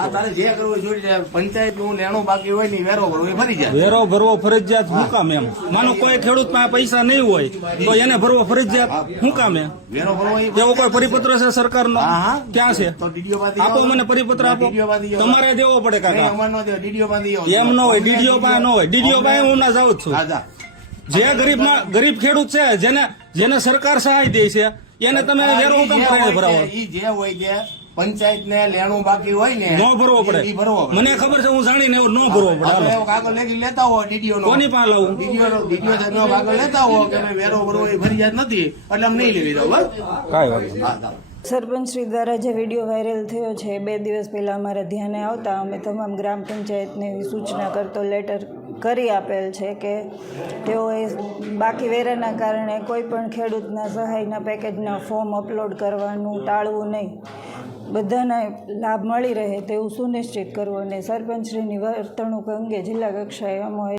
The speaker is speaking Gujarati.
આ તારે જે કરવું હોય પંચાયતનું લેણું બાકી હોય ને વેરો ભરવો એ ભરી વેરો ભરવો ફરજિયાત શું કામ એમ? માનો કોઈ ખેડૂત પાસે પૈસા નહીં હોય તો એને ભરવો ફરજિયાત શું કામ એમ? વેરો ભરવો એવો કોઈ પરિપત્ર છે સરકારનો? હા, હા. ક્યાં છે? આપો મને પરિપત્ર આપો. તમારે દેવો પડે કાકા. એમ ન હોય ડીડીઓ પાસે ન હોય. ડીડીઓ પાસે હું ના જાઉં છું. જે. ગરીબ ગરીબ ખેડૂત છે જેને જેને સરકાર સહાય દે છે એને તમે વેરો હોય ભરાવો. જે હોય પંચાયત ને લેણું બાકી હોય ને ન ભરવો પડે. ભરવો મને ખબર છે હું જાણીને એવું ન ભરવો પડે. કાગળ લખી લેતા હો ડીડીઓ નો કોની પાસે લાવું ડીડીઓ નો ડીડીઓ નો કાગળ લેતા હો કે ભાઈ વેરો ભરવો એ ફરજિયાત નથી એટલે અમે નહીં લેવી દઉં કાંઈ વાત નહીં. સરપંચ શ્રી દ્વારા જે વીડિયો વાયરલ થયો છે બે દિવસ પહેલાં અમારા ધ્યાને આવતા અમે તમામ ગ્રામ પંચાયતને એવી સૂચના કરતો લેટર કરી આપેલ છે કે તેઓએ બાકી વેરાના કારણે કોઈ પણ ખેડૂતના સહાયના પેકેજના ફોર્મ અપલોડ કરવાનું ટાળવું નહીં. બધાને લાભ મળી રહે તેવું સુનિશ્ચિત કરવું અને સરપંચશ્રીની વર્તણૂક અંગે જિલ્લા કક્ષાએ અમો